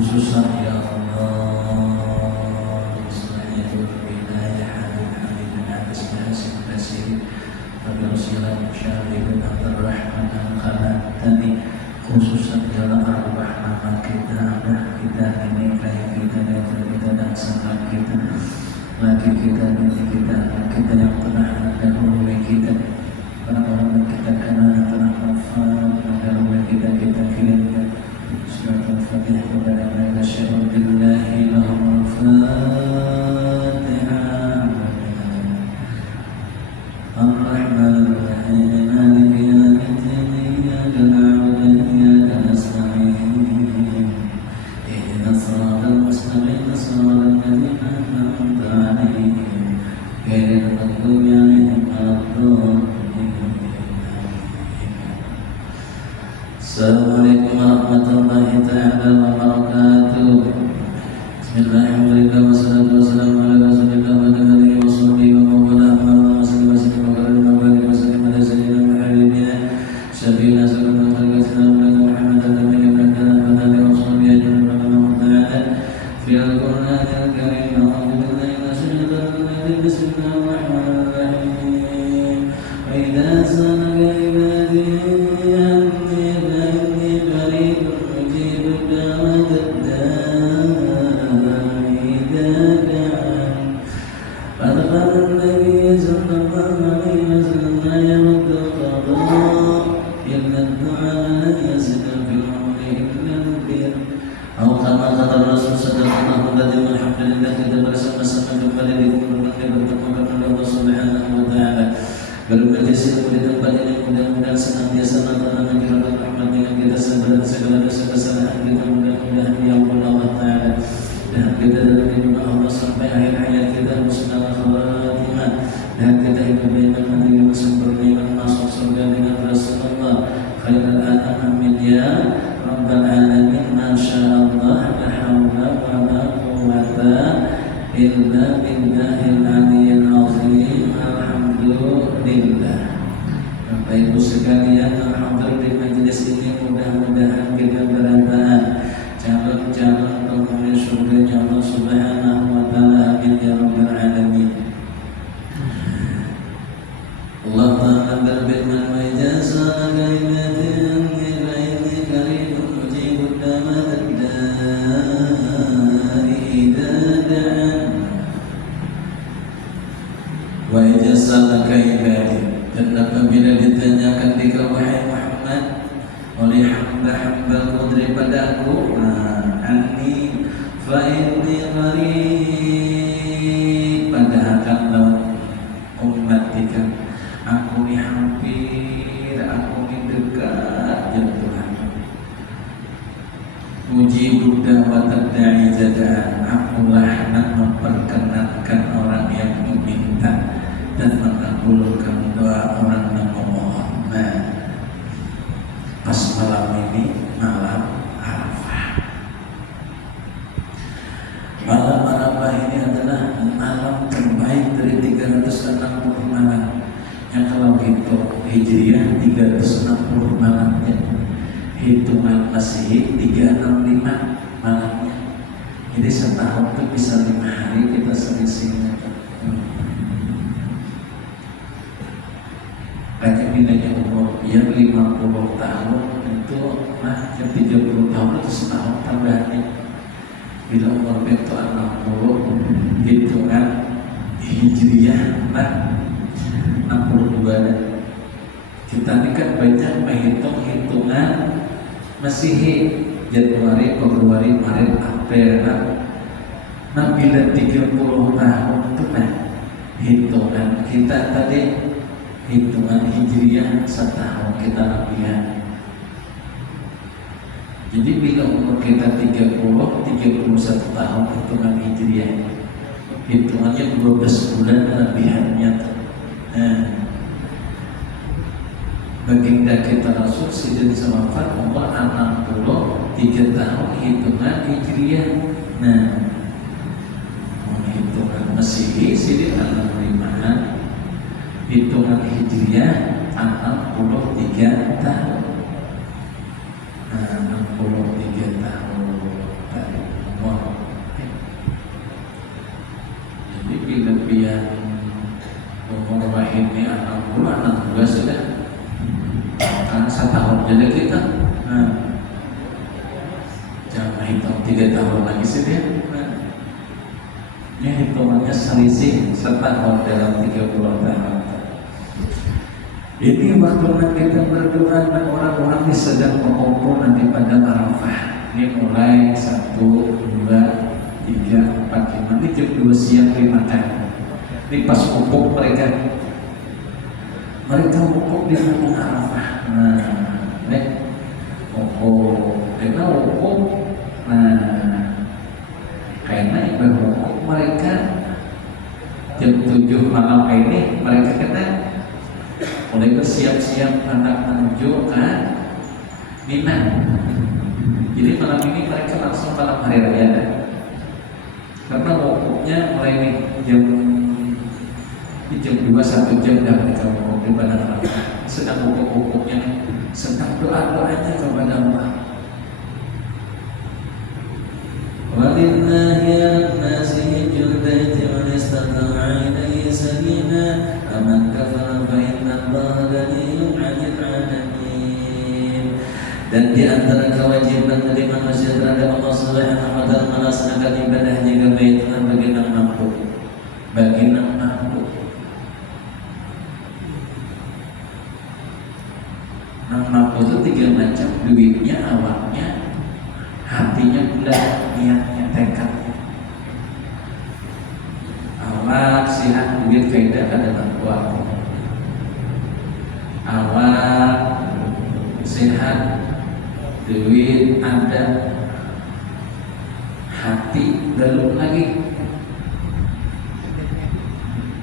khususan ya Allah istilahnya berbeda Habib Hafiz Hasim Basiri Fadlusilah Syarifin Abdul Rahman Al-Khalat tadi khususan jalan arwah mama kita, abah kita, nenek kayak kita dan sahabat kita, laki kita, nenek kita, anak kita yang pernah dahulu kita, orang-orang yang kita kenal yang pernah wafat, dahulu kita kirimkan surat Al-Fatihah kepada mereka. Syahadu billahi lahumul Fatihah. Ar-Rahmanir Rahim. Maliki yaumiddin. Iyyaka na'budu wa iyyaka nasta'in. Ihdinas siratal mustaqim. Siratal ladzina an'amta 'alaihim ghairil maghdubi 'alaihim waladdallin. Assalamualaikum warahmatullahi ta'ala wabarakatuh. Bismillahirrahmanirrahim. Wassalatu wassalamu ala rasulillah wa ala alihi wa sahbihi wa man wala. Allahumma shalli wa sallim wa barik wa sallim ala sayyidina Muhammadin syafi'ina sallallahu alaihi wasallam Muhammadan nabiyyin wa ala alihi wa sahbihi ajma'in ta'ala fi al-Qur'anil karim. Alhamdulillahi wasyaitanir rajim. Bismillahirrahmanirrahim. Wa idza sanaka ibadi bermajlis di tempat ini mudah-mudahan senantiasa menanamkan rahmat rahmat dengan kita segala dosa kesalahan kita mudah-mudahan diampuni Allah Taala dan kita dalam hidup Allah sampai akhir hayat kita husnul khatimah dan kita hidup dengan mati dengan sempurna dengan masuk surga dengan Rasulullah khairul anam. Amin ya rabbal alamin. Masyaallah la haula wala quwwata illa billahil aliyyil azim. Alhamdulillah. Bapak Ibu sekalian yang hadir di majelis ini, mudah-mudahan kita berdoa calon-calon penghuni surga Allah Subhanahu wa taala. Amin ya rabbal alamin. Allah Ta'ala berfirman, wa jazaka ibadin inni qariibun mujibud da'watad da'i idza da'an. Wa jazaka ibadin, dan apabila ditanyakan dikau wahai Muhammad oleh hamba-hambaku daripadaku, anni fa inni qarib, pada akan ummatika, aku ni hampir, aku ni dekat ya Tuhan. Mujibud da'watad da'i zada'an, akulah nak memperkenankan orang yang meminta dan mengabulkan doa orang yang memohon. Pas malam ini malam Arafah. Malam Arafah ini adalah malam terbaik dari 360 malam. Yang kalau hitung Hijriah 360 malamnya, hitungan Masehi 365 malamnya. Jadi setahun itu bisa 5 hari kita selisihnya. Banyak bedanya umur, biar 50 tahun itu yang 30 tahun itu setahun tambahannya. Bila umur itu 60, hitungan Hijriah 62 dan kita ini kan banyak menghitung hitungan Masehi, Januari, Februari, Maret, April. Nah bila 30 tahun itu hitungan kita tadi, hitungan Hijriah setahun kita latihan. Jadi bila umur kita 31 tahun hitungan Hijriah, hitungannya 12 bulan kelebihannya. Baginda kita Rasul Sayyidina wafat umur 63 tahun hitungan Hijriah. Hitungan Masehi Sayyidina 65, hitungan Hijriah 63 tahun. 63 tahun. hitung 3 tahun lagi sih dia. Ini hitungannya selisih setahun dalam 30 tahun. Ini waktu kita berdoa dan orang-orang ini sedang mengumpul nanti pada Arafah. Ini mulai 1, 2, 3, 4, 5. Ini jam 2 siang makan. Ini pas kumpul mereka wukuf di Padang Arafah. Nah, nek kita wukuf. Nah, karena ibadah wukuf mereka jam 7 malam ini mereka kena mulai bersiap-siap hendak menuju ke Mina. Jadi malam ini mereka langsung malam hari raya. Karena wukufnya mulai nih jam 2 1 jam dah mereka wukuf di Padang Arafah. Sedang wukufnya sedang doa-doanya kepada Allah. Walillahi an-nasi hijjul baiti man istata'a ilaihi sabila faman kafara fa inna Allaha ghaniyyun 'anil 'alamin. Dan di antara kewajiban dari manusia terhadap Allah Subhanahu wa taala melaksanakan ibadahnya ke Baitullah bagi yang mampu. Bagi yang mampu. Yang mampu itu 3 macam, duitnya, awaknya, hatinya pula, niatnya, tekadnya. Awak sehat, duit kaidah adalah kuat. Awak sehat, duit ada, hati belum lagi.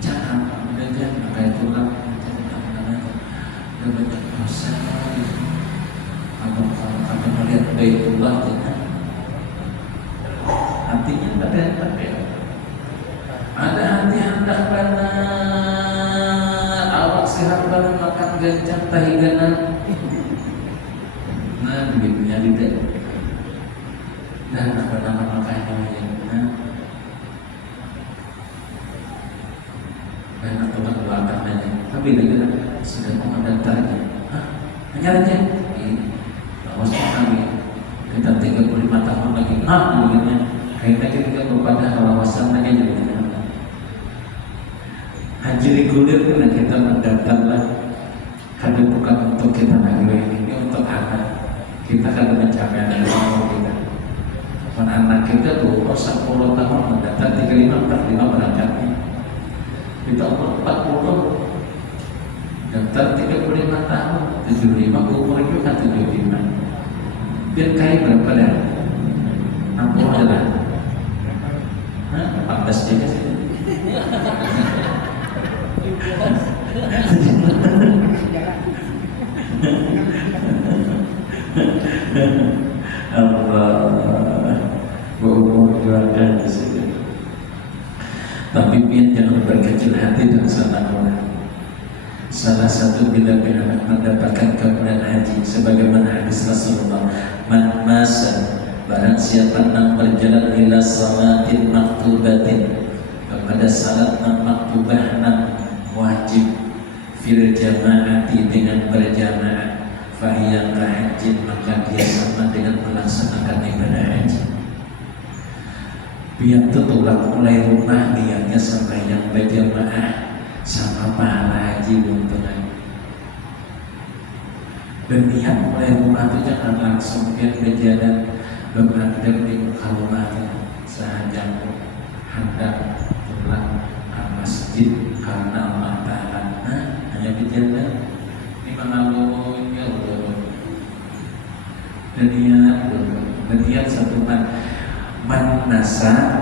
Jangan pakai tulang, jangan dosa. Apa melihat Baitullah jangan. Hatinya ada hati hendak benar, awak sehat banget makan gancang tahiganan. Nah, duitnya tidak. Dan apa nama makanya ya? Dan atau belakang aja. Tapi lagi sudah mau mendaftar aja. Hanya aja. Awas lagi. Kita 35 tahun lagi. Duitnya. Kayaknya kita kepada kawasan aja jadi. Haji reguler kan kita mendaftarlah. Karena bukan untuk kita lagi, ini untuk anak. Kita akan mencapai anak kita. Anak kita tuh 10 tahun mendaftar 35, 45 berangkatnya. Kita umur 40, daftar 35 tahun, 75 umur juga 75. Biar kaya berapa dah? 60 adalah 14 juga sih. Allah berumur jualan di sini. Tapi biar jangan berkecil hati dan salah orang. Salah satu bila mendapatkan kemuliaan haji sebagaimana hadis Rasulullah, man masa barang siapa yang berjalan ila salatin maktubatin kepada salat maktubah nan wajib fil jamaati dengan berjamaah fahiyah kahajin maka dia sama dengan melaksanakan ibadah haji. Biar tertolak mulai rumah niatnya sampai yang berjamaah sama pahala haji untuk berniat mulai rumah itu jangan langsung biar berjalan berada di muka rumahnya sahaja hendak pulang ke masjid karena Allah Ta'ala hanya berjalan ini mengalami ya Allah berniat satu man masa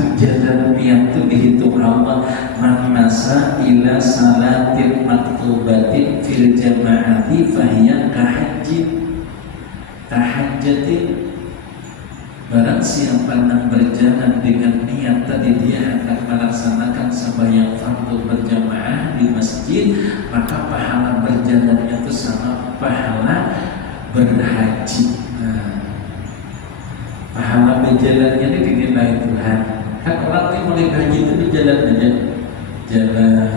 itu jalan niat itu dihitung Allah man masa ila salatin maktubatin fil jamaati fahiyah kahajin tahajjatin. Barang siapa yang berjalan dengan niat tadi dia akan melaksanakan sembahyang fardu berjamaah di masjid, maka pahala berjalannya itu sama pahala berhaji. Pahala berjalannya ini dinilai Tuhan. Kan orang yang mulai haji itu berjalan aja, jalan.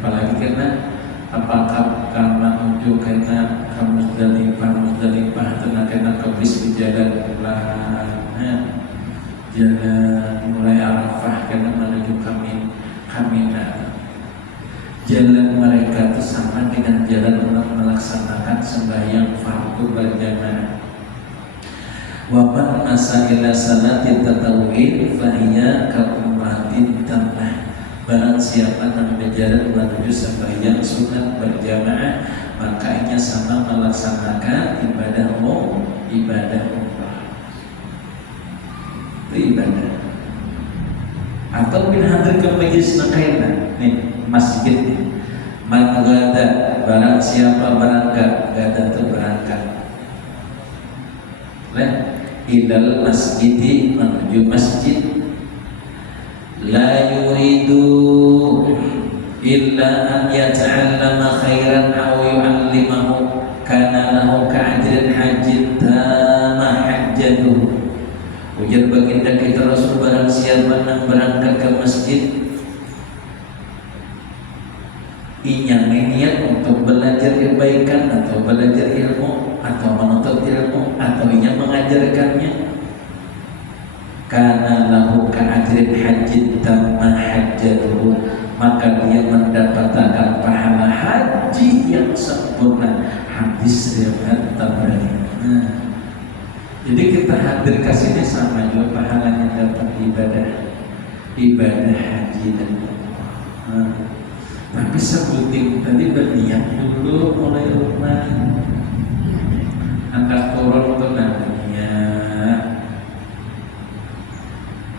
Apalagi karena apakah karena menuju karena Musdalifah atau karena ke bis di jalan pulang. jalan mulai Arafah karena menuju Mina. Jalan mereka itu sama dengan jalan orang melaksanakan sembahyang fardu berjamaah. Wa man asa ila salati tatawwu'in fa hiya ka umratin tamah. Barang siapa yang berjalan menuju sembahyang sunat berjamaah, maka ia sama melaksanakan ibadah umrah. Itu ibadah. Atau bin hadir ke majlis nakaina nih masjid. Man gada, barang siapa berangkat, gada itu berangkat ilal masjidi, menuju masjid, la yuridu illa an yata'allama khairan aw yu'allimahu kana lahu ka'ajrin hajjin tamah hajjatuhu. Ujar baginda kita Rasul, barang siapa yang berangkat ke masjid inya niat untuk belajar kebaikan atau belajar ilmu atau menuntut ilmu atau inya mengajarkannya, karena lahu ka'ajrin hajjin tamah hajjatuhu, maka dia mendapatkan pahala haji yang sempurna. Hadis riwayat Tabrani. Jadi kita hadir ke sini sama juga pahalanya dapat ibadah haji dan tapi sebutin tadi berniat dulu mulai rumah, angkat turun untuk niat,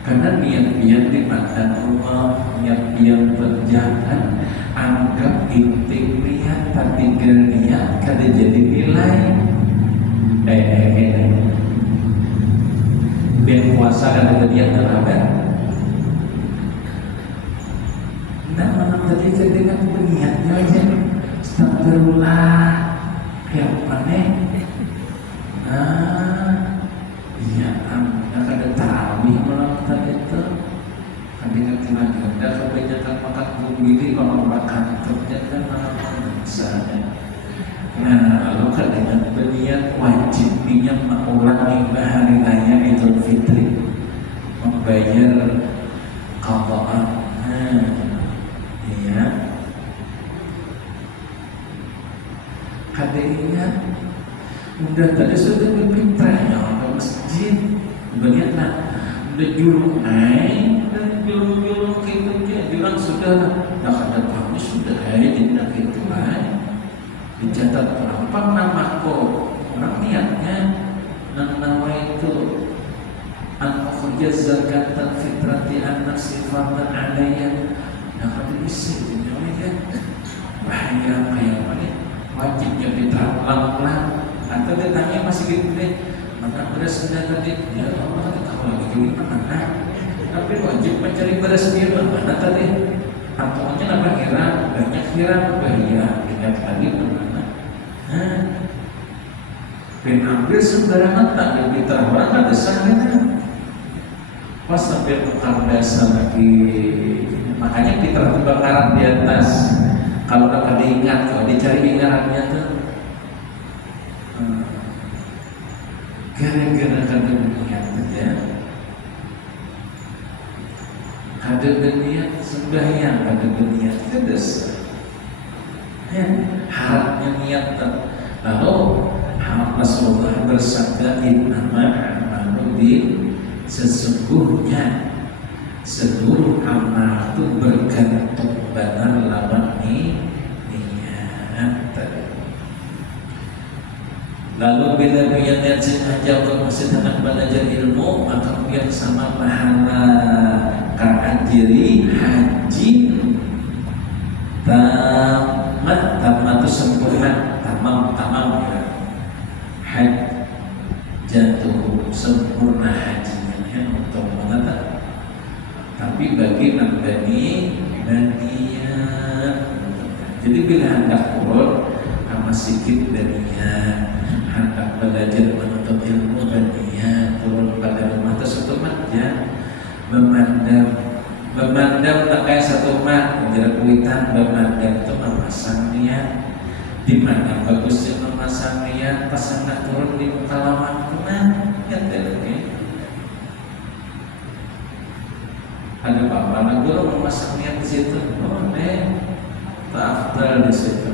karena niat-niat di mata Allah, niat-niat berjalan, anggap inti niat tapi niat kada jadi nilai. Biar puasa kada berniat terhadap. Nah, mana tadi dengan berniatnya aja, astagfirullah, kayak mana? Iya, anda kada tarawih malam tadi itu, kami ngerti lagi. Anda kebanyakan makan bumbili kalau makan ternyata malam misalnya. Nah, kalau kadang berniat wajib niat mengulangi hari raya Idul Fitri, membayar qadaan. Iya. Kadangnya udah tadi sudah berfitrahnya ke masjid, bagaimana? Udah julung naik, udah julung gitu dia, bilang sudah, dah ada kami sudah tidak gitu dicatat berapa namaku, orang niatnya nama itu an-ukhrij zakat fitrati an-nafsi fardan alayya. Nah, kalau bisa jadi kan bahaya kayak mana? Wajib jadi pelan-pelan. Atau dia tanya masih gitu deh, mana beras sudah tadi? Ya Allah, kalau lagi gini mana? Tapi wajib mencari beras dia mana tadi? Ataunya apa hiram? Banyak hiram, bahaya. Ingat lagi mana? Ben ambil sembarangan tak lebih terang ada sana. Pas sampai mengkandasa lagi, makanya kita kebakaran di atas. Kalau dapat diingat, kalau dicari ingatannya tuh, gara-gara kada berniat ya, kada berniat sembahyang, kada berniat kedes, ya harapnya niat. Lalu Rasulullah bersabda, innama a'malu sesungguhnya seluruh amal itu bergantung benar lawan niat. Lalu bila niat sengaja untuk masih hendak belajar ilmu, maka biar sama pahala ka'ajri haji tamat itu sempurna, tamam ya. Jatuh sempurna hajinya ya, untuk mengatakan. Tapi bagi berniat, jadi bila hendak turun sama sedikit berniat, hendak belajar menuntut ilmu berniat, turun pada rumah tersebut ya, memandang tak kayak satu mat menjaga kuitan. Memandang itu memasang niat. Di mana bagusnya memasang niat pas hendak turun di muka lawan kemana? Lihat ini. Ada bapak anak guru memasang niat di situ, oh tak di situ.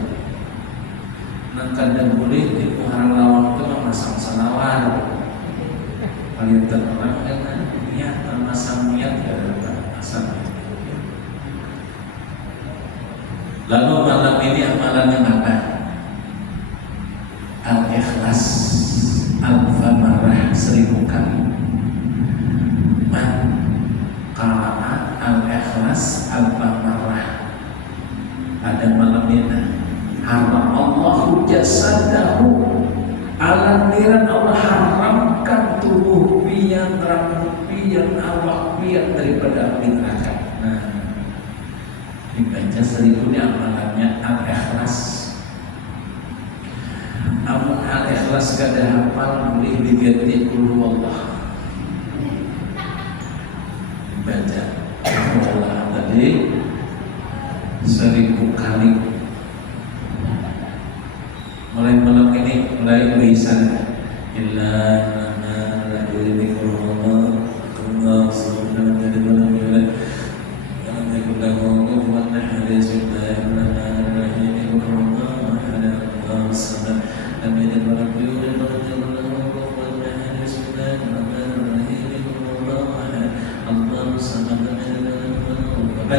Nang kadang boleh di Muharram lawang itu memasang salawat. Paling terkenal kan niat, memasang niat asal. Lalu malam ini amalan yang apa? Al-Ikhlas alfa marrah 1000 kali. Man qara'a al-Ikhlas alfa marrah. Pada malam ini haram Allahu jasadahu, alamiran Allah haramkan tubuh pian, rambut pian, awak pian daripada api neraka. Nah, dibaca 1000 ini amalannya Al-Ikhlas. Amun Al-Ikhlas kada hafal boleh diganti qul huwallah. Dibaca Allah tadi 1000 kali. Mulai malam ini mulai bisa illa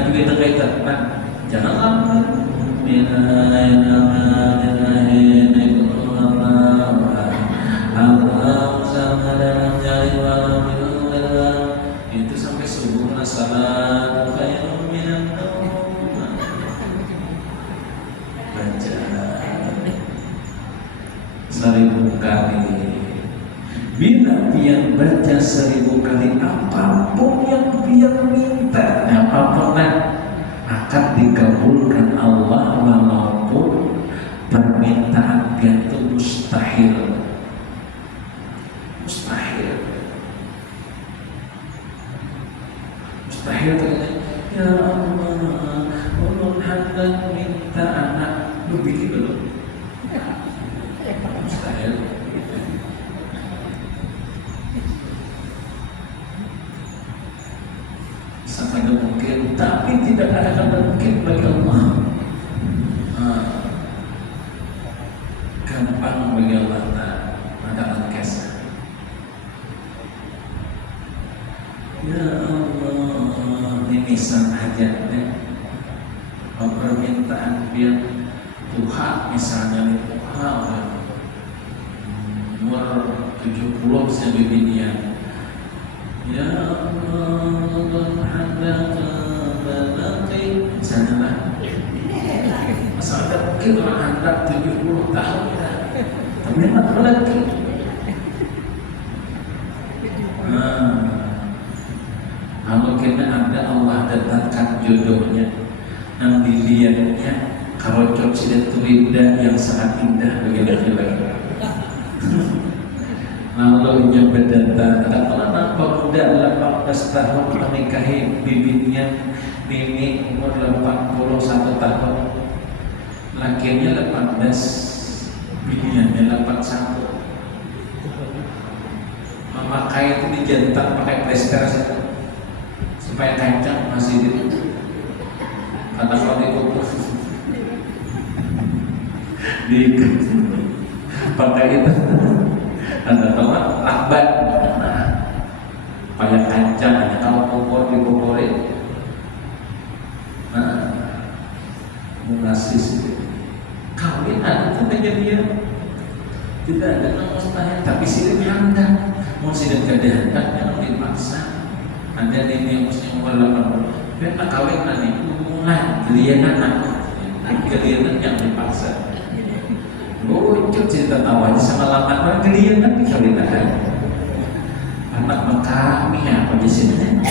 juga kita kaitan, jangan lama. Itu sampai subuh salat khairun minan naum. Baca 1000 kali. Bila pian baca 1000 kali, apapun yang pian minta, apapun akan dikabulkan Allah, walaupun permintaan dia itu mustahil. Mustahil ternyata. Ya Allah, ulun hendak minta anak, lu bikin belum? Mustahil. Sangat mungkin, tapi tidak ada kata mungkin bagi Allah. Gampang bagi Allah, maka angkasa. Ya Allah, ini misal aja permintaan biar Tuhan, misalnya nih Tuhan umur 70 bisa bibinya. Ya Allah, hadaka balaqi misalnya lah. Masa ada mungkin orang hendak 70 tahun ya, tapi memang lagi. Kalau kena ada Allah datangkan jodohnya, yang dilihatnya karocok sidat turinda yang sangat indah bagi laki-laki. Lalu ia berdatang, katakanlah nampak muda 18 tahun menikahi bibitnya Nini umur 81 tahun, lakinya 18, biniannya 81. Memakai itu dijentang pakai plester supaya kencang masih di karena kalau dikukus pakai itu ada teman lambat, supaya kencang aja kalau pokok dikukurin. Munasih kawinan itu kejadian tidak ada yang mustahil, tapi sidik hendak mau sidik kada hendak jangan dipaksa. Ada ini yang mesti umur 80 biar tak kawin nanti mulai gelian anak yang dipaksa. Lucu cerita tawa aja sama lapan orang gelian kan dikawin anak kami apa di sini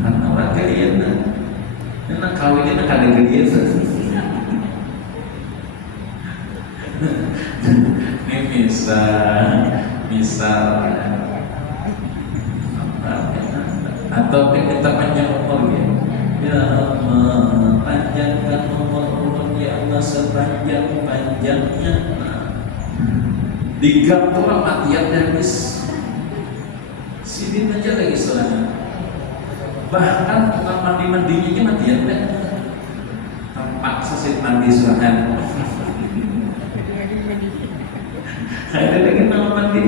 karena orang gelian karena kawinnya ada gelian. Ini misal atau kita panjang umur ya. Ya Allah, panjangkan umur ya Allah sepanjang-panjangnya. Digantung matian habis. Sidin aja lagi selama. bahkan tukang mandi-mandinya mati ya teh tempat sesit mandi suahan saya lagi nama mandi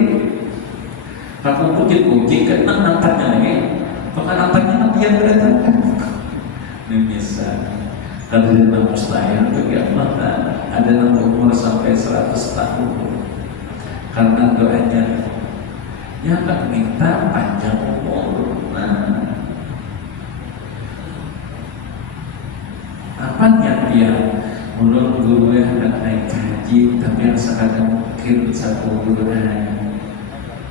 kalau kucing kan nantarnya lagi bahkan nantarnya mati yang berada ini bisa kalau di dalam mustahil bagi Allah ada yang umur sampai 100 tahun karena doanya ya tak minta panjang umur. Nah, apa dia menurut guru yang naik haji tapi yang sekadang mungkin satu guru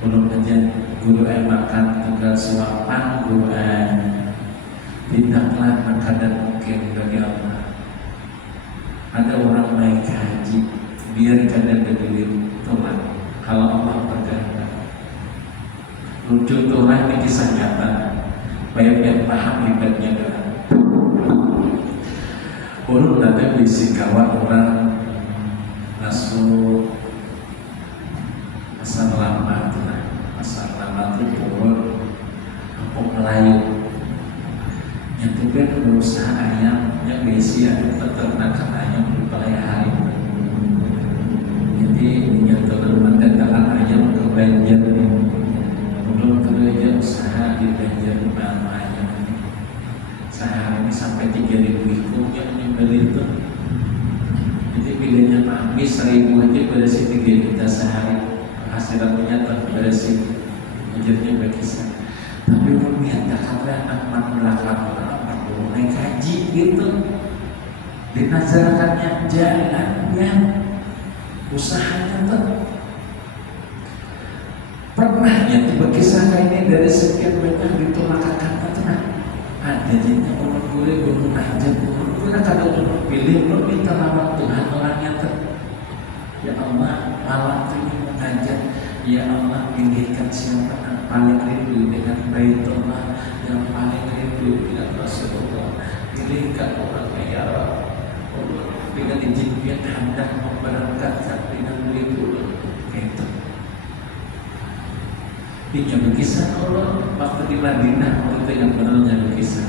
belum aja guru makan tinggal suapan guru tidaklah makadang mungkin bagi Allah. Ada orang naik haji biar kadang berdiri tolak kalau Allah berkehendak. Lucu tulah ini kisah nyata supaya paham hebatnya doa. Ulun ada bisi kawan orang masuk asal lama itu pun kampung Melayu yang tiba berusaha ayam yang bisi ada peternakan ayam di balai hari. Jadi menyatakan mendatangkan ayam ke Banjar belum kerja usaha di Banjar nama ayam sehari ini sampai 3.000 ikut yang nyembeli itu. Jadi bilanya mami 1.000 aja berisi 3 juta sehari penghasilannya tak berisi menjadinya berkisar. Tapi umumnya tak ada anak belakang orang naik haji gitu dinazarakannya jalannya usahanya tuh pernah ya tiba kisah ini dari sekian banyak ditolakkan nah ada jadinya orang guru aja guru kalau orang pilih lo minta lawan Tuhan orangnya tuh ya Allah malam ini mengajar ya Allah pilihkan siapa yang paling rindu dengan Baitullah yang paling rindu dengan Rasulullah pilihkan orangnya ya Allah dengan izinnya hendak memberangkatkan dengan rindu itu. Ini berkisah Allah waktu di Madinah waktu yang benar berkisah.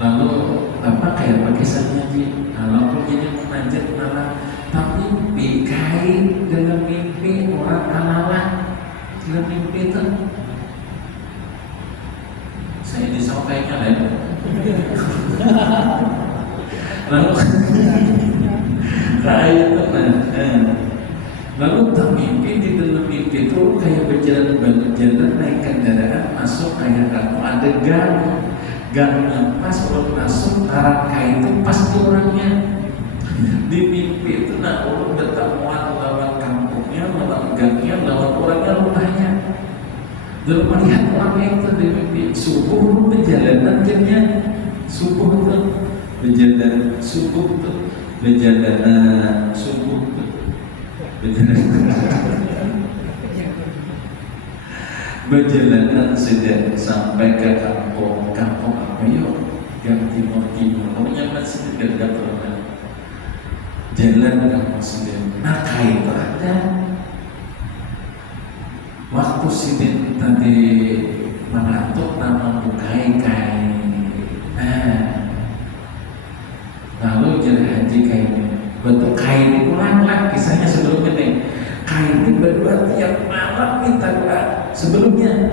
Lalu apa kayak berkisahnya Ji? Kalau aku jadi mengajar malah tapi dikain dengan mimpi orang alalan dengan mimpi itu. Saya disangkainya lain. Lalu kayak lalu termimpi di dalam mimpi itu kayak berjalan naik kendaraan masuk kayak kamu ada gangnya pas orang masuk narangka itu pasti orangnya di mimpi itu nah orang bertemuan lawan kampungnya lawan gangnya lawan orangnya rumahnya lalu melihat orangnya itu di mimpi subuh perjalanan jamnya subuh itu berjalan subuh tuh berjalan subuh tuh berjalanan sudah sampai ke kampung apa yuk yang timur namanya masih dekat orang jalan kampung sudah nah itu ada waktu sidin tadi mengatuk nama bukai lalu jalan haji kain bentuk kain itu ulang kisahnya sebelumnya nih kain ini berdua tiap malam minta doa sebelumnya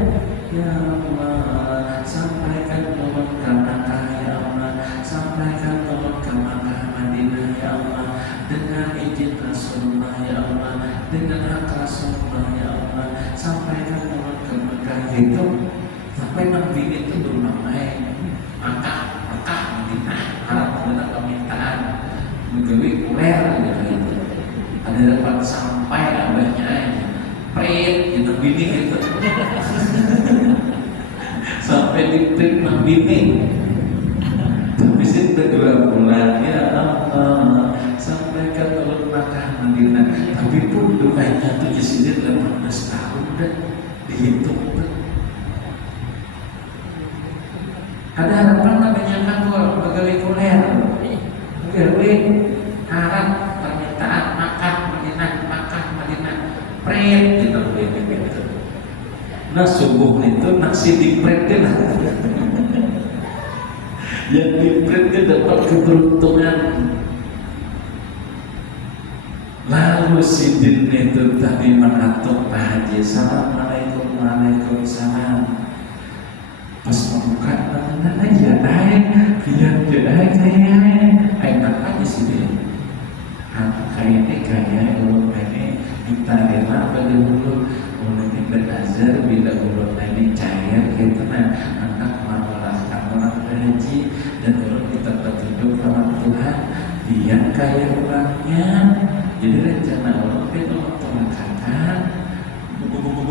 ya Allah sampaikan tolong ke Makkah ya Allah sampaikan tolong ke Makkah Madinah ya Allah dengan izin Rasulullah ya Allah dengan hak Rasulullah ya Allah sampaikan tolong ke Makkah itu sampai Nabi itu bermain Makkah Madinah harap dengan permintaan menggawi kuler gitu ada dapat sampai abahnya aja prit gitu bini gitu sampai di prit bini tapi sih udah 2 bulan ya Allah sampaikan tolong Makkah Madinah tapi pun doanya tuh jadi 18 tahun udah dihitung tuh ada harapan namanya kantor pegawai kuler pegawai harap permintaan Makkah Madinah prit gitu Nah subuh itu nasi dipretnya lah. Yang dipretnya dapat keberuntungan. Lalu si Din itu tadi mengatuk Pak Haji, assalamualaikum, waalaikumsalam. Pas membuka mana aja, enak aja sih dia. Kayaknya kayak ulun ini minta rela pada ulun ini berazar bila ulun ini cair gitu nah anak menolakkan orang berhaji dan ulun kita petunjuk sama Tuhan dia kaya orangnya. Jadi rencana ulun itu tolakkan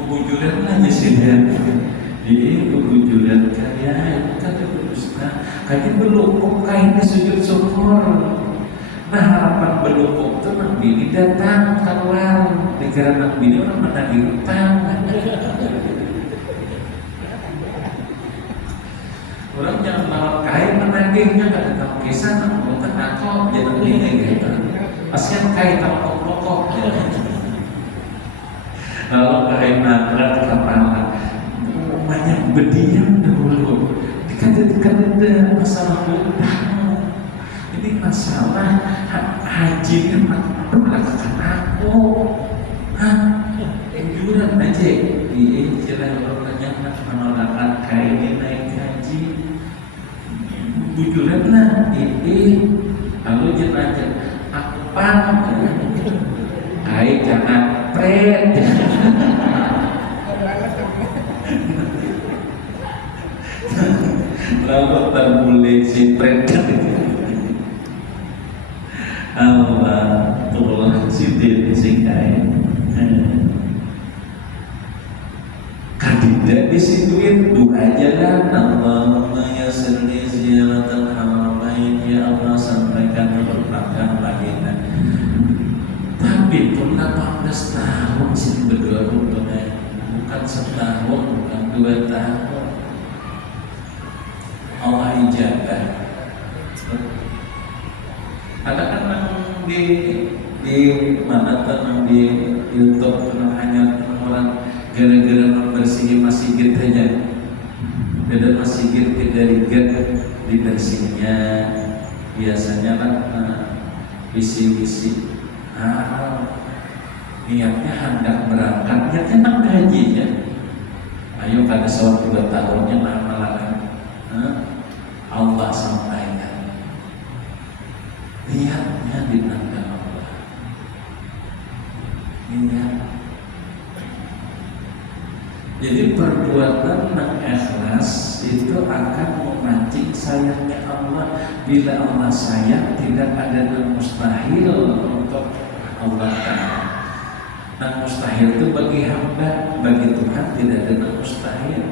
bujuran aja sih dia. Jadi bujuran kaya kata berdusta kayaknya belum kayaknya sujud syukur. Nah harapan belum itu Nang Bini datang keluar dikira Nang Bini orang menagih utang. Orang jangan bawa kain menagihnya nggak ada tahu kisah Nang utang aku jangan Bini gitu. Pasien kain tahu pokok. Lalu kain nangkat kepala banyak berdiam dahulu dikata masalah utang. Ini masalah haji yang melakukan aku, jujuran aja. Iya, jelas orangnya menolakkan kainnya naik haji. Jujuran lah, ini lalu jelas aku paham. Kain jangan pret. Lalu terbulai si pret. Allah tolong sidin singkai kadida disituin doa jalan Allahumma yassir li ziyaratal haramain ya Allah sampaikan berkahkan baginda. Tapi pun 18 tahun sih berdoa untuk bukan setahun bukan 2 tahun Allah ijabah. Ada kan di mana tenang di YouTube tenang hanya orang gara-gara membersihkan masjid aja. Beda masjid tidak rigat dibersihnya biasanya kan visi-visi. Niatnya hendak berangkat, niatnya nak gaji ya. Ayo kada sewaktu 2 tahunnya malah Allah sampaikan. Niatnya ditanggung Allah. Niat. Jadi perbuatan yang ikhlas itu akan memancing sayangnya Allah. Bila Allah sayang, tidak ada yang mustahil untuk Allah Ta'ala. Yang mustahil itu bagi hamba, bagi Tuhan tidak ada yang mustahil.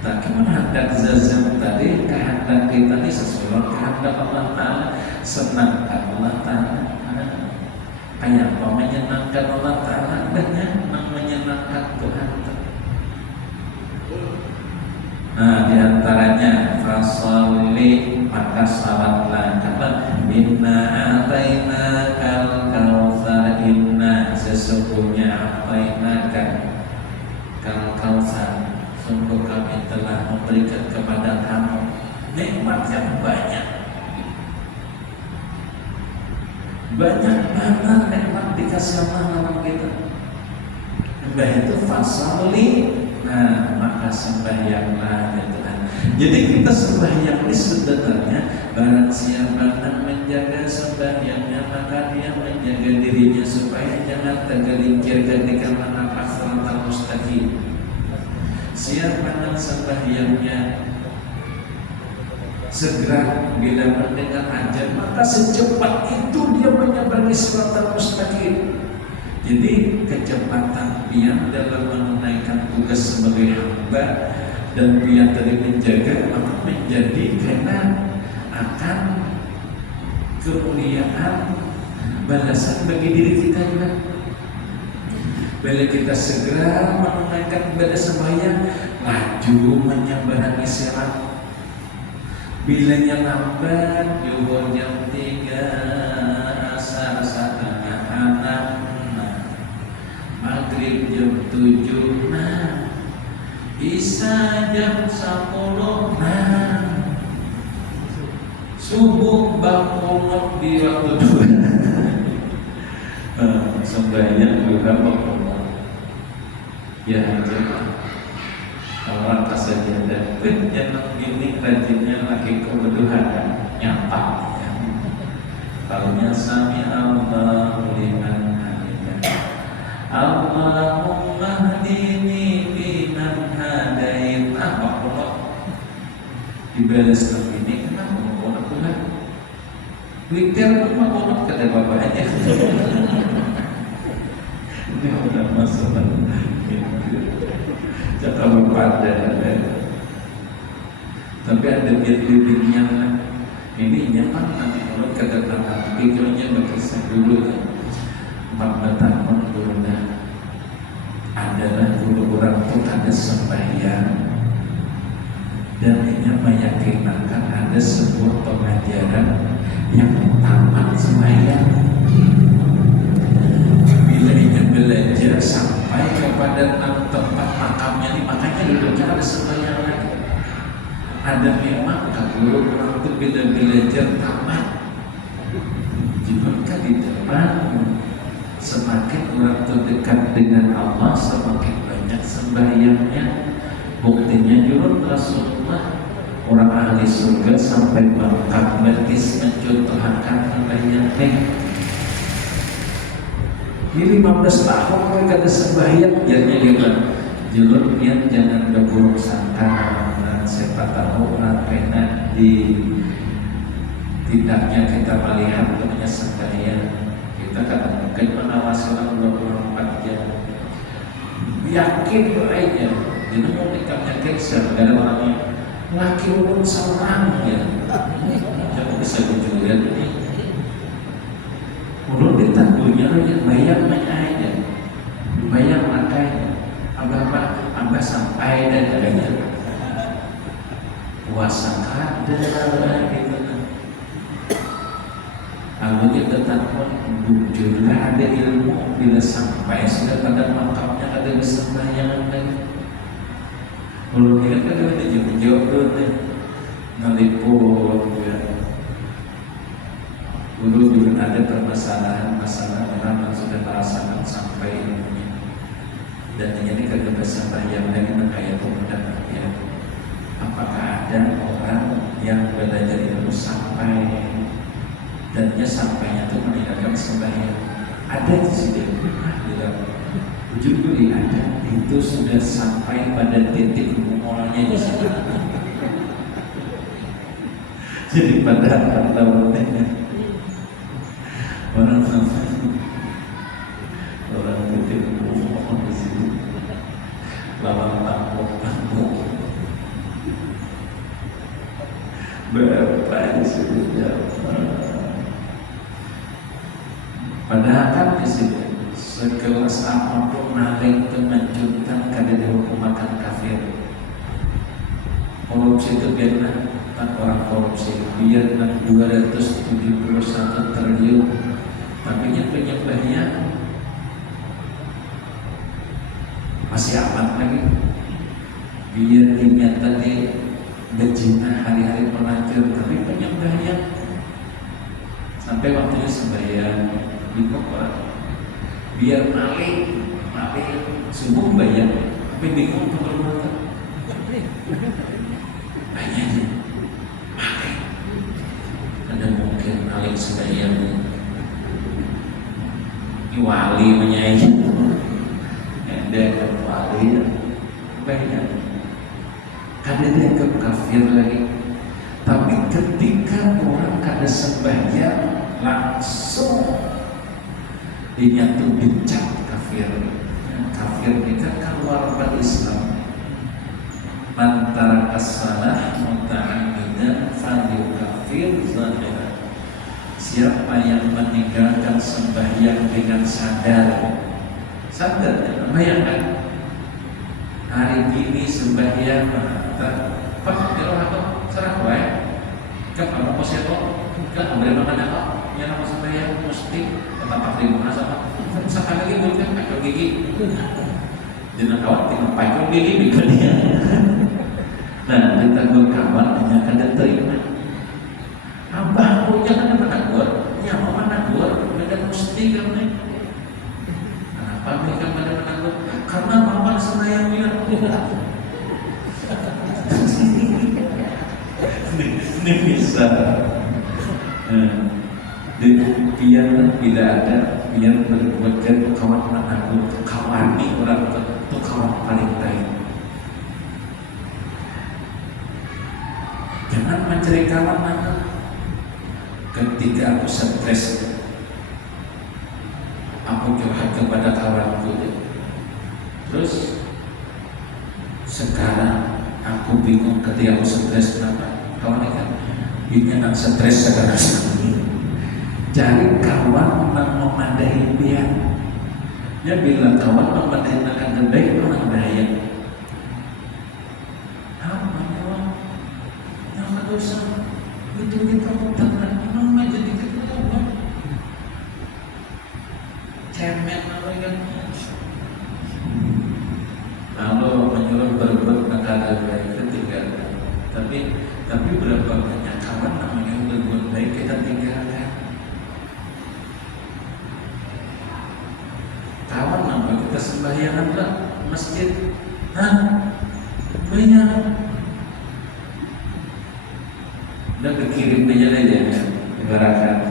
Tapi menghadap zazam tadi, kehendak kita ini sesuai kehendak Allah Ta'ala. Senangkan Allah Ta'ala, kayak apa menyenangkan Allah Ta'ala dengan menyenangkan Tuhan. Nah diantaranya fasolli maka salatlah kata inna ataina kal kautsar inna sesungguhnya ataina kal kautsar sungguh kami telah memberikan kepada kamu nikmat yang banyak. Banyak banget nikmat dikasih Allah sama kita. Mbah itu fasolli, nah maka sembahyanglah ya Tuhan. Jadi kita sembahyang ini sebenarnya barang siapa yang menjaga sembahyangnya maka dia menjaga dirinya supaya jangan tergelincir ketika menapaki siratal mustaqim. Siapa yang sembahyangnya segera bila mendengar azan maka secepat itu dia menyeberangi siratal mustaqim. Jadi kecepatan pian dalam menunaikan tugas sebagai hamba dan pian dari menjaga maka menjadi karena akan kemuliaan balasan bagi diri kita juga. Bila kita segera menunaikan ibadah sembahyang, laju menyeberangi sirat. Bilanya lambat, yuhur jam 3, asar setengah 6, maghrib jam 7, nah Bisa jam 10 subuh bangun di waktu dua sembahyang juga bangun ya aja orang kasajadah jangan gini rajinnya lagi kebutuhan nyapa ya. Tahunya sami Allahu liman hamidah Allahumma hdini fiman hadait makono dibalas ini kenapa makono Tuhan witir pun makono kata bapaknya ini udah masalah cakap pada tapi ada bibit-bibitnya ini nyaman nanti kalau kata-kata pikirnya berkisah dulu kan 4 tahun dulu adalah dulu orang itu ada sembahyang dan dia meyakinkan ada sebuah pengajaran yang tamat sembahyang bila ingin belajar sampai kepada tempat makamnya ini makanya duduknya ada sembahyang lagi ada memang kalau orang itu bila belajar tamat jika di depan semakin orang terdekat dengan Allah semakin banyak sembahyangnya buktinya jurut Rasulullah orang ahli surga sampai bangkat betis mencontohkan sembahyangnya ini 15 tahun mereka ada sembahyang jadinya gimana jurut yang jangan berburuk sangka dan siapa tahu orang kena di tidaknya kita melihat punya sembahyang kita kata mungkin mengawasi 24 jam yakin aja jadi mau nikahnya cancer gak ada orangnya laki urun seorang ya jangan bisa berjualan ini urun ditangguhnya aja bayang aja bayang makanya abah sampai dan adanya puasa kadar gitu lalu kita takut bujurlah ada ilmu bila sampai sudah pada makamnya ada sembahyang lagi kalau dia kan ada jauh-jauh ngeliput ya dulu juga ada permasalahan masalah orang yang sudah merasakan sampai ilmunya dan ini kagak sembahyang lagi kayak pemuda ya apakah ada orang yang belajar ilmu sampai dan dia sampainya itu meninggalkan sembahyang ada di sini jujur ada itu sudah sampai pada titik mulanya di sini jadi pada tahunnya orang titik mulanya di sini lawan tampuk berapa di sini padahal kan di sini sekelas apapun naling itu mencurkan kada dihukumakan kafir korupsi itu biarlah kan orang korupsi biarlah 271 triliun tapi yang penyembahnya masih aman lagi biar kimia tadi berzina hari-hari pelacur tapi penyembahnya sampai waktunya sembahyang di kota biar maling subuh bayar tapi bingung untuk berbuat banyak maling ada mungkin maling sembahyang di wali menyayi ada wali banyak kada dianggap kafir lagi tapi ketika orang kada sembahyang langsung dinyatu dicap kafir kita keluar dari Islam antara as-salah muta'ammidan fadil kafir zahir siapa yang meninggalkan sembahyang dengan sadar bayangkan hari ini sembahyang pak kalau apa serah wae kan kamu positif kan boleh makan apa yang nama sembahyang mesti tempat terima sama sekali lagi bukan pakai gigi Dina kawan tinggal pakai gini dia. Nah, kita kawan hanya kada terima. Abah aku jangan menegur, nyawa menegur, mereka mesti kan. Kenapa mereka pada menegur? Karena paman senayang dia. Ini bisa. Biar tidak ada, biar berbuat jadi kawan menegur, kawani orang itu kawan paling baik. Jangan mencari kawan mana. Ketika aku stres, aku curhat kepada kawanku. Terus sekarang aku bingung ketika aku stres, kenapa? Kawan kan bikin aku stres sekarang. Cari kawan yang memadai dia. Ya bila kawan memadai akan terbaik orang bahaya. Apa kawan? Yang dosa itu kita mudah. Jadi ketahuan cemen apa kan? Kalau menyuruh berbuat maka baik tinggalkan. Tapi berapa banyak kawan namanya berbuat baik kita tinggalkan. Kawan nama kita sembahyang lah masjid, banyak. Udah berkirim aja. Ibaratkan,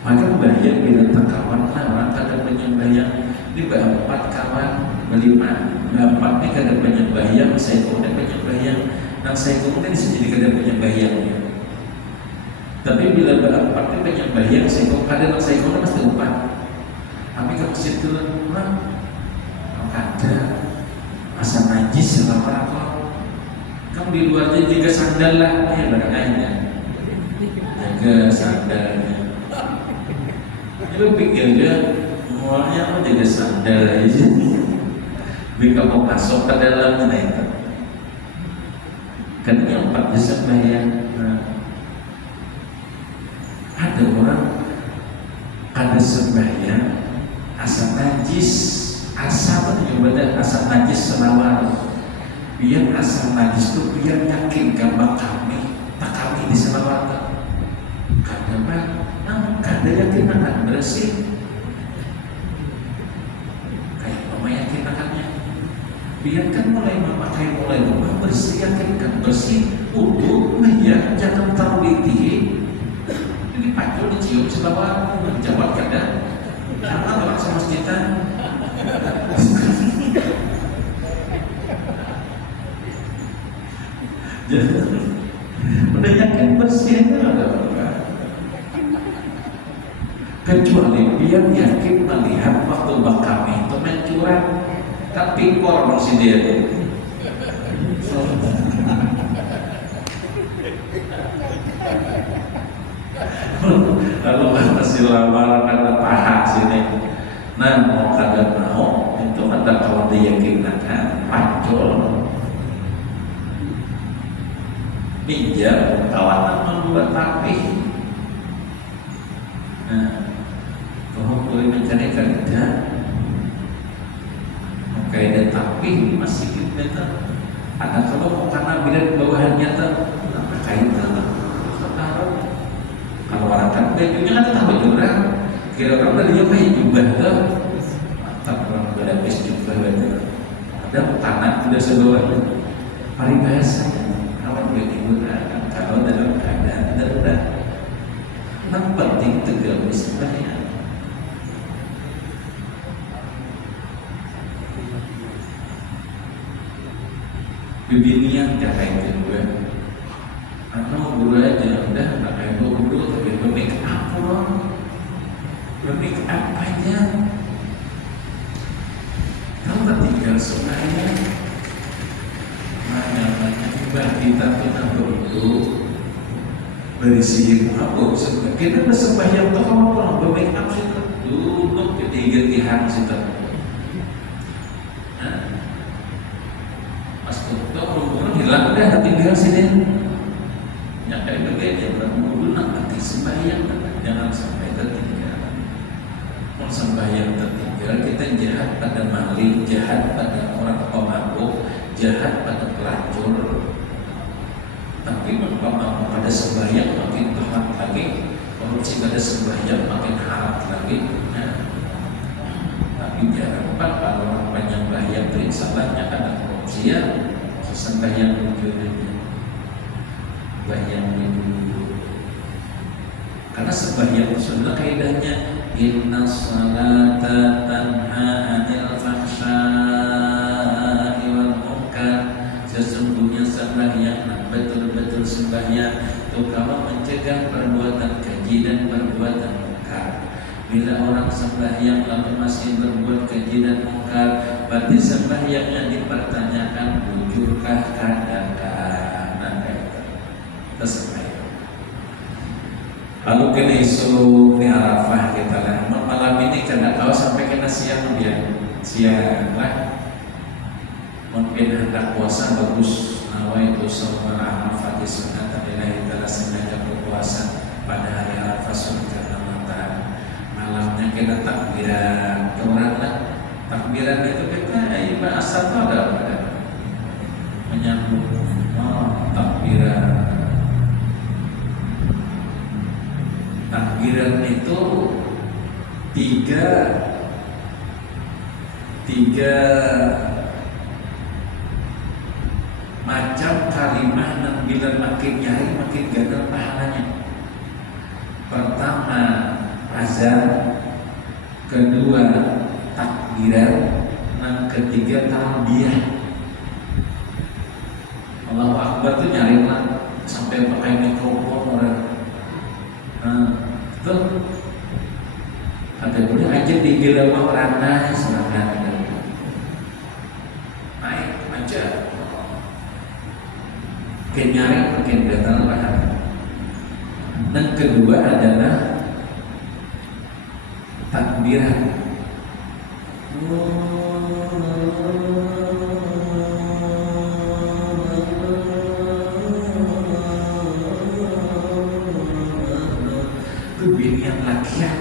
maka banyak bila kawan orang kadang penyembayang di berempat kawan berlima, berempat ini kadang penyembayang, saya kemudian penyembayang, dan saya kemudian bisa jadi kadang penyembayang. Tapi bila berempat ini penyembayang, saya kadang saya kemudian pasti umpat. Tapi kalau situ orang ada masa najis selama aku, kamu di luarnya juga sandal lah, ya barangnya. Jaga sandalnya. Lu pikir dia mualnya apa jaga sandal aja. Bila mau masuk ke dalamnya itu. Kan yang 4 sembahyang. Ada orang ada sembahyang asal najis, asal ibadah asal najis selawat. Biar asal najis itu biar yakin gambar kami di selawatan. Kada yakin akan bersih. Kayak mama yakin akannya. Biarkan mulai rumah bersih, yakinkan bersih. Untuk ya jangan terlalu tinggi. Ini pacul dicium selawat menjawab kada. Jangan orang sama kita. Udah yakin bersih itu ada. Kecuali dia yakin melihat waktu kami itu mencurang, tapi korban si dia itu. Lalu masih lama kata paha sini. Nah mau kada mau itu ada kalau diyakinkan pacul. Pinjam kawanan membuat tapi. Nah boleh mencari kerja, kaidah tapi masih kita ada kalau karena bila bawahannya tuh apa kaitan kalau orang kan bajunya kan tetap baju orang kira orang dari dia kayak jubah tuh mantap orang berlapis jubah betul ada tangan sudah sebawa paribasa kawan juga digunakan kalau dalam keadaan darurat yang penting tegak sebenarnya. Bibinian kayak gitu atau guru aja udah nggak kayak guru tapi make up loh, make up aja. Kalau tinggal semuanya mana tiba kita pernah guru berisi apa sebenarnya kita bersembahyang tuh kamu pernah make up sih duduk ketiga-tiga situ. Hilang udah tinggal sini yang kayak begini bermula nak nanti sembahyang jangan sampai tertinggal mau sembahyang tertinggal Kira kita jahat pada maling, jahat pada orang pemabuk, jahat pada pelacur. Tapi pemabuk pada sembahyang makin taat lagi, korupsi pada sembahyang makin haram lagi. Nah, tapi jarang Pak kalau orang banyak bahaya beri salahnya ada korupsi ya, sembahyang wujudnya, sembahyang wujud. Karena sembahyang sunnah kaidahnya inna salata tanha anil fahsya'i wal munkar. Sesungguhnya sembahyang betul-betul sembahyang itu kalau mencegah perbuatan keji dan perbuatan munkar. Bila orang sembahyang lalu masih berbuat keji dan munkar, berarti sembahyangnya dipertanyakan bujurkah kadangkah. Nah, itu sembahyang. Lalu kena isu di Arafah kita lah. Malam ini kena tahu sampai kena siang dia, siang lah. Mungkin hendak puasa bagus. Nawai itu saumar Arafah di sunnah lillahi ta'ala, sengaja berpuasa pada hari Arafah sunnah karena matahari. Malamnya kena takbiran, orang lah. Takbiran itu kita ibadah asal ada menyambut takbiran. Takbiran itu tiga macam kalimah yang bila makin nyari makin gagal pahalanya. Pertama azan, kedua takbiran, dan ketiga talbiyah. Allahu Akbar itu nyari lah sampai pakai mikrofon orang. Tuh ada punya aja di gila orang naik semangat naik aja kenyari makin datang pahala. Dan kedua adalah takbiran. Kebiasaan latihan.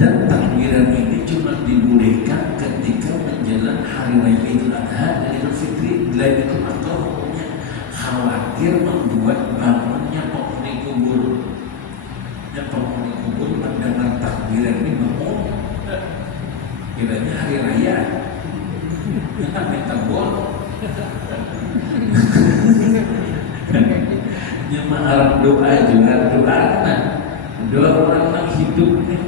Dan takbiran ini cuma dibolehkan ketika menjelang hari raya Idul Adha dan Idul Fitri. Lain itu atau hukumnya khawatir membuat bangunnya penghuni kubur. Dan penghuni kubur mendengar takbiran ini bangun. Kiranya hari raya. Kita minta buat. Cuma harap doa juga doa orang hidup nih.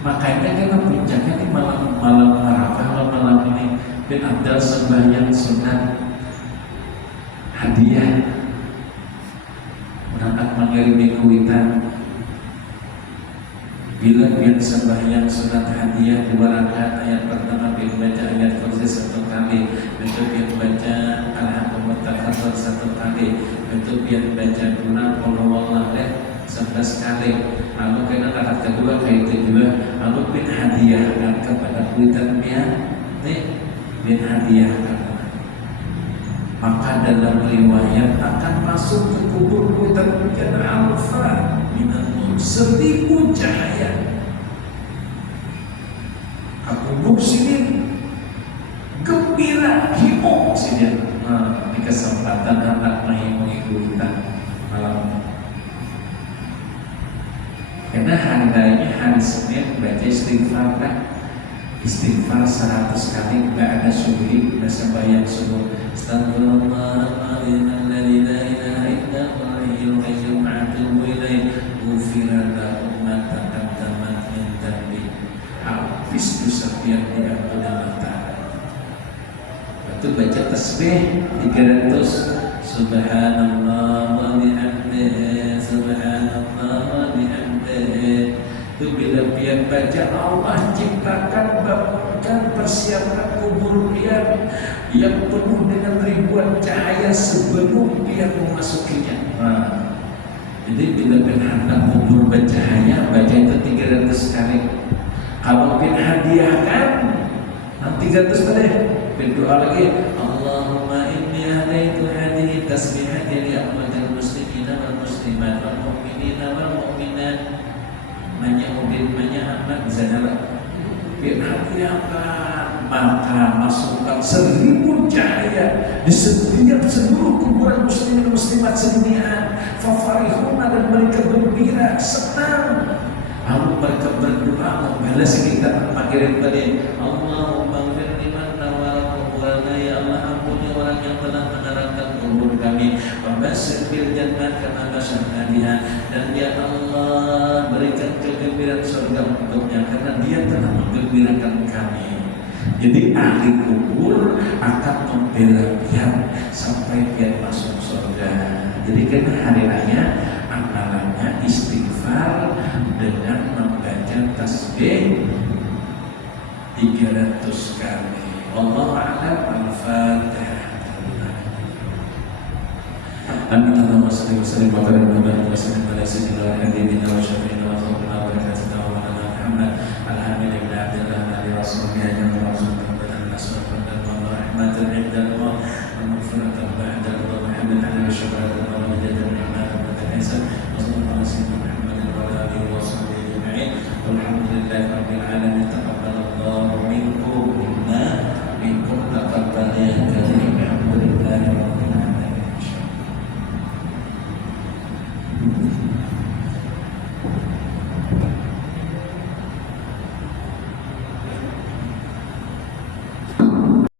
Makanya kita puncaknya di malam Arafah, malam ini bin Abdal sembahyang sunat hadiah menangkap mengirimi kuitan. Bila bin sembahyang sunat hadiah 2 rakaat, ayat pertama bin baca ayat kursi 1 kali, besok bin baca Alhamdulillah Takatsur 1 kali, besok bin baca Qul huwallahu 11 kali. Lalu kena rakaat kedua kayak itu juga, lalu bin hadiahkan kepada kuitan bin hadiahkan. Maka dalam riwayat akan masuk ke kubur kuitan bin alfa minan nur, 1000 cahaya. Kubur sini gembira, himong sini. Di kesempatan anak menghimung kita malam. Karena hari raya hari Senin baca istighfar kan? Istighfar 100 kali, gak ada subuh, gak sembahyang subuh. Astagfirullahaladzim alladzi la ilaha illa huwal hayyul qayyum atubu ilaih ghufira lahu ma taqaddama min dhanbi. Habis dosa yang diampuni Allah Ta'ala. Itu baca tasbih 300. Subhanallah wa bihamdihi, subhanallah wa bihamdihi. Itu bila pian baca Allah ciptakan, bangunkan, persiapkan kubur pian yang penuh dengan ribuan cahaya sebelum pian memasukinya. Jadi bila pian hendak kubur bercahaya, baca itu 300 kali. Kalau pian hadiahkan 300 kali. Berdoa lagi, Allahumma inni hadaitu hadhihi tasbihati li amwatil muslimina wal muslimat wal mu'minina wal mu'minat man ya'udin man ya'amat. Bisa nyala dirahasiakan, maka masukkan 1000 cahaya di setiap seluruh kuburan muslimin dan muslimat sedunia. Fafarihuna, dan mereka gembira, senang. Lalu mereka berdoa membalas kita mengirim tadi, Allahumma ighfir liman nawara kuburana, ya Allah ampuni orang yang telah menerangkan kubur kami, wa basyir bil jannah kama basyarna biha, dan ya Allah berikan kegembiraan surga untuknya karena dia telah menggembirakan kami. Jadi ahli kubur akan membela dia sampai dia masuk surga. Jadi kan hari raya amalannya istighfar dengan membaca tasbih 300 kali. Wallahu a'lam. Al-Fatihah. Allahumma shalli wa sallim wa barik wa sallim ala sayyidina habibina wa syafi'ina wa fadlina wa barakatina wa ala Muhammad al-hamid ibn Abdullah ali rasulillah wa rasulullah dan nasrullah wa rahmatan indallah wa maghfiratan ba'da Allah Muhammad ala syukratan wa majdan ni'mat wa ta'isa